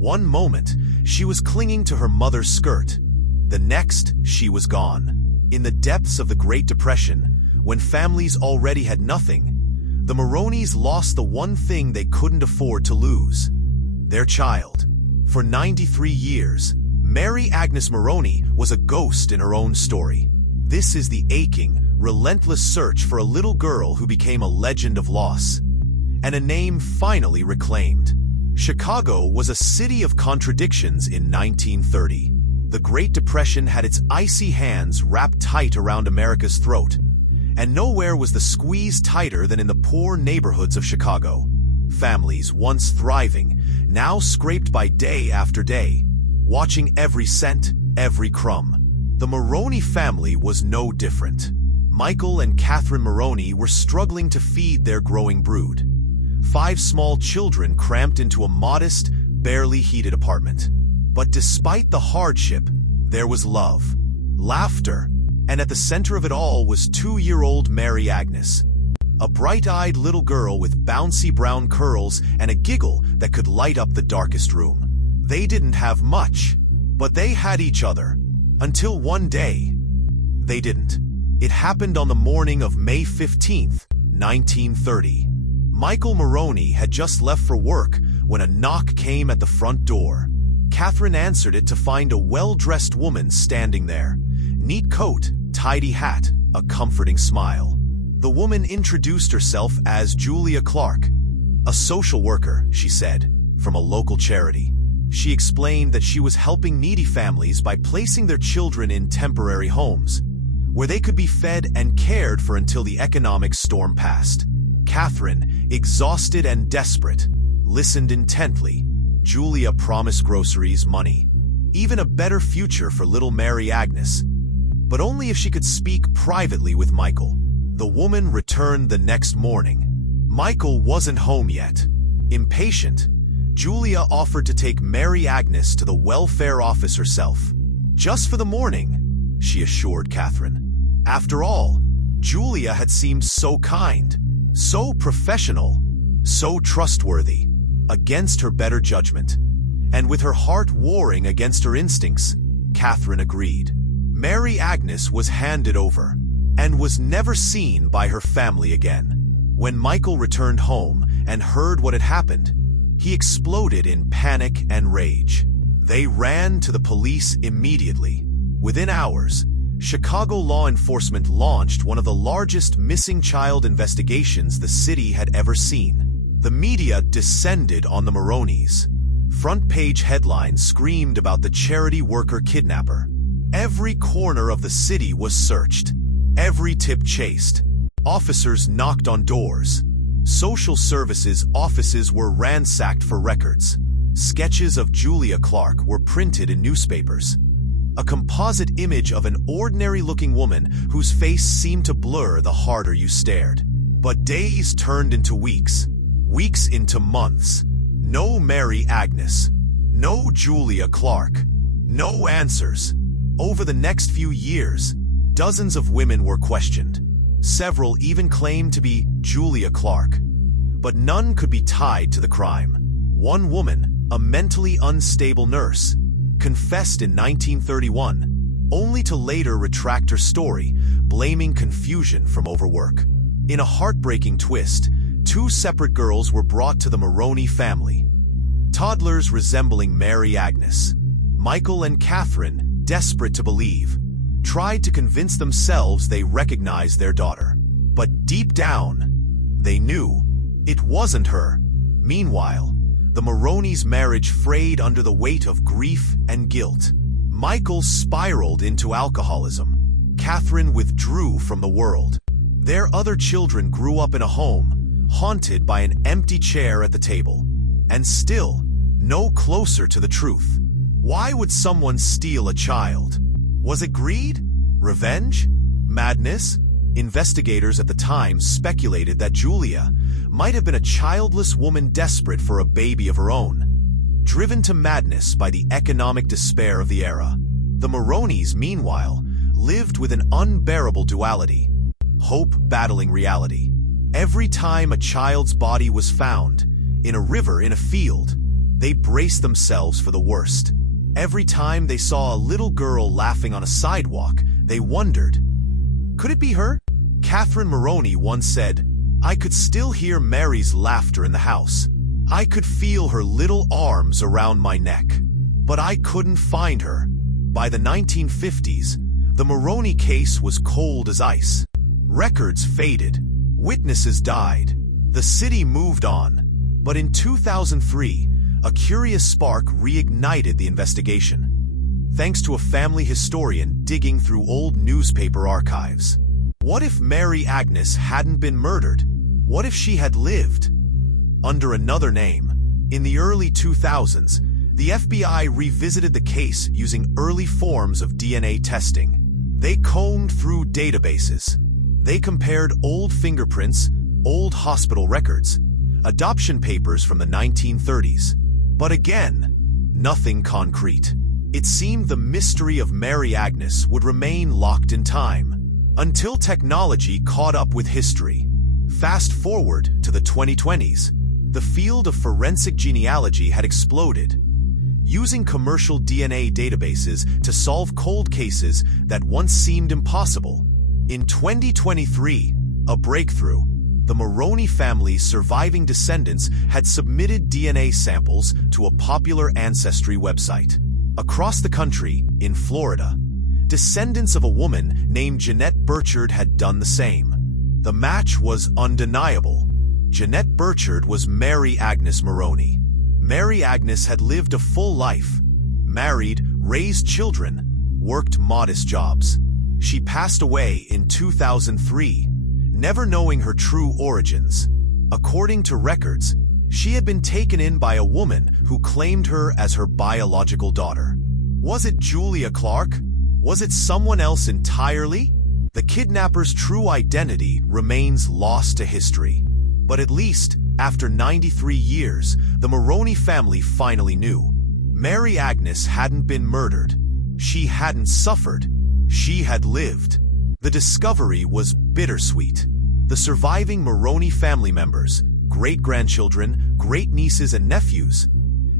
One moment, she was clinging to her mother's skirt. The next, she was gone. In the depths of the Great Depression, when families already had nothing, the Moroneys lost the one thing they couldn't afford to lose: their child. For 93 years, Mary Agnes Moroney was a ghost in her own story. This is the aching, relentless search for a little girl who became a legend of loss, and a name finally reclaimed. Chicago was a city of contradictions in 1930. The Great Depression had its icy hands wrapped tight around America's throat, and nowhere was the squeeze tighter than in the poor neighborhoods of Chicago. Families once thriving, now scraped by day after day, watching every cent, every crumb. The Moroney family was no different. Michael and Catherine Moroney were struggling to feed their growing brood. 5 small children cramped into a modest, barely heated apartment. But despite the hardship, there was love, laughter, and at the center of it all was 2-year-old Mary Agnes, a bright-eyed little girl with bouncy brown curls and a giggle that could light up the darkest room. They didn't have much, but they had each other. Until one day, they didn't. It happened on the morning of May 15th, 1930. Michael Moroney had just left for work when a knock came at the front door. Catherine answered it to find a well-dressed woman standing there. Neat coat, tidy hat, a comforting smile. The woman introduced herself as Julia Clark, a social worker, she said, from a local charity. She explained that she was helping needy families by placing their children in temporary homes, where they could be fed and cared for until the economic storm passed. Catherine, exhausted and desperate, listened intently. Julia promised groceries, money, even a better future for little Mary Agnes, but only if she could speak privately with Michael. The woman returned the next morning. Michael wasn't home yet. Impatient, Julia offered to take Mary Agnes to the welfare office herself. Just for the morning, she assured Catherine. After all, Julia had seemed so kind, so professional, so trustworthy, against her better judgment. And with her heart warring against her instincts, Catherine agreed. Mary Agnes was handed over, and was never seen by her family again. When Michael returned home and heard what had happened, he exploded in panic and rage. They ran to the police immediately. Within hours, Chicago law enforcement launched one of the largest missing child investigations the city had ever seen. The media descended on the Moroneys. Front-page headlines screamed about the charity worker kidnapper. Every corner of the city was searched. Every tip chased. Officers knocked on doors. Social services offices were ransacked for records. Sketches of Julia Clark were printed in newspapers. A composite image of an ordinary-looking woman whose face seemed to blur the harder you stared. But days turned into weeks. Weeks into months. No Mary Agnes. No Julia Clark. No answers. Over the next few years, dozens of women were questioned. Several even claimed to be Julia Clark, but none could be tied to the crime. One woman, a mentally unstable nurse, confessed in 1931, only to later retract her story, blaming confusion from overwork. In a heartbreaking twist, 2 separate girls were brought to the Moroney family. Toddlers resembling Mary Agnes. Michael and Catherine, desperate to believe, tried to convince themselves they recognized their daughter. But deep down, they knew it wasn't her. Meanwhile, the Moroneys' marriage frayed under the weight of grief and guilt. Michael spiraled into alcoholism. Catherine withdrew from the world. Their other children grew up in a home, haunted by an empty chair at the table. And still, no closer to the truth. Why would someone steal a child? Was it greed? Revenge? Madness? Investigators at the time speculated that Julia might have been a childless woman desperate for a baby of her own, driven to madness by the economic despair of the era. The Moroneys, meanwhile, lived with an unbearable duality: hope battling reality. Every time a child's body was found, in a river, in a field, They braced themselves for the worst. Every time they saw a little girl laughing on a sidewalk, they wondered, could it be her? Catherine Moroney once said, "I could still hear Mary's laughter in the house. I could feel her little arms around my neck. But I couldn't find her." By the 1950s, the Moroney case was cold as ice. Records faded. Witnesses died. The city moved on. But in 2003, a curious spark reignited the investigation. Thanks to a family historian digging through old newspaper archives. What if Mary Agnes hadn't been murdered? What if she had lived under another name? In the early 2000s, the FBI revisited the case using early forms of DNA testing. They combed through databases. They compared old fingerprints, old hospital records, adoption papers from the 1930s. But again, nothing concrete. It seemed the mystery of Mary Agnes would remain locked in time until technology caught up with history. Fast forward to the 2020s, the field of forensic genealogy had exploded. Using commercial DNA databases to solve cold cases that once seemed impossible. In 2023, a breakthrough. The Moroney family's surviving descendants had submitted DNA samples to a popular ancestry website. Across the country, in Florida, descendants of a woman named Jeanette Burchard had done the same. The match was undeniable. Jeanette Burchard was Mary Agnes Moroney. Mary Agnes had lived a full life, married, raised children, worked modest jobs. She passed away in 2003, never knowing her true origins. According to records, she had been taken in by a woman who claimed her as her biological daughter. Was it Julia Clark? Was it someone else entirely? The kidnapper's true identity remains lost to history. But at least, after 93 years, the Moroney family finally knew. Mary Agnes hadn't been murdered. She hadn't suffered. She had lived. The discovery was bittersweet. The surviving Moroney family members, great-grandchildren, great-nieces and nephews,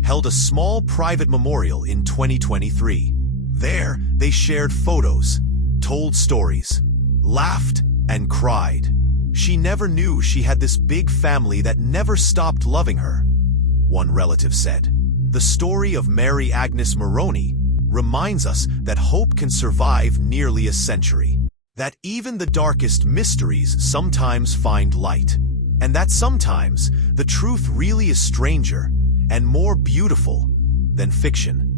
held a small private memorial in 2023. There, they shared photos, told stories, laughed, and cried. She never knew she had this big family that never stopped loving her, one relative said. The story of Mary Agnes Moroney reminds us that hope can survive nearly a century, that even the darkest mysteries sometimes find light, and that sometimes the truth really is stranger and more beautiful than fiction.